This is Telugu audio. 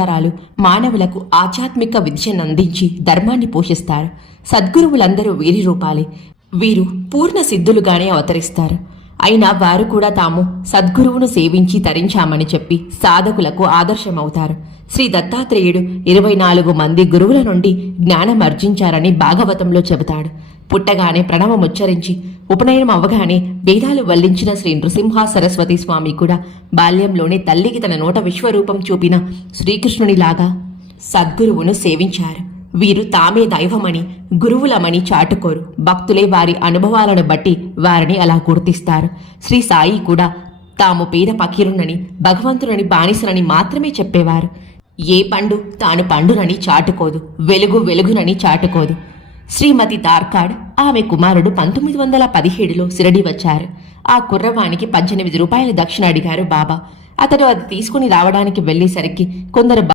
తరాలు మానవులకు ఆధ్యాత్మిక విద్యనందించి ధర్మాన్ని పోషిస్తారు. సద్గురువులందరూ వీరి రూపాలే. వీరు పూర్ణ సిద్ధులుగానే అవతరిస్తారు. అయినా వారు కూడా తాము సద్గురువును సేవించి తరించామని చెప్పి సాధకులకు ఆదర్శమవుతారు. శ్రీ దత్తాత్రేయుడు 24 మంది గురువుల నుండి జ్ఞానం అర్జించారని భాగవతంలో చెబుతాడు. పుట్టగానే ప్రణవముచ్చరించి ఉపనయనం అవగానే వేదాలు వల్లించిన శ్రీ నృసింహ సరస్వతి స్వామి కూడా బాల్యంలోనే తల్లికి తన నోట విశ్వరూపం చూపిన శ్రీకృష్ణునిలాగా సద్గురువును సేవించారు. వీరు తామే దైవమని గురువులమని చాటుకోరు. భక్తులే వారి అనుభవాలను బట్టి వారిని అలా గుర్తిస్తారు. శ్రీ సాయి కూడా తాము పేద పకీరునని భగవంతునని బానిసనని మాత్రమే చెప్పేవారు. ఏ పండు తాను పండునని చాటుకోదు, వెలుగు వెలుగునని చాటుకోదు. శ్రీమతి తార్కాడ్ ఆమె కుమారుడు 1917లో షిరిడి వచ్చారు. ఆ కుర్రవానికి 18 రూపాయల దక్షిణ అడిగారు బాబా. అతడు అది తీసుకుని రావడానికి వెళ్లేసరికి కొందరు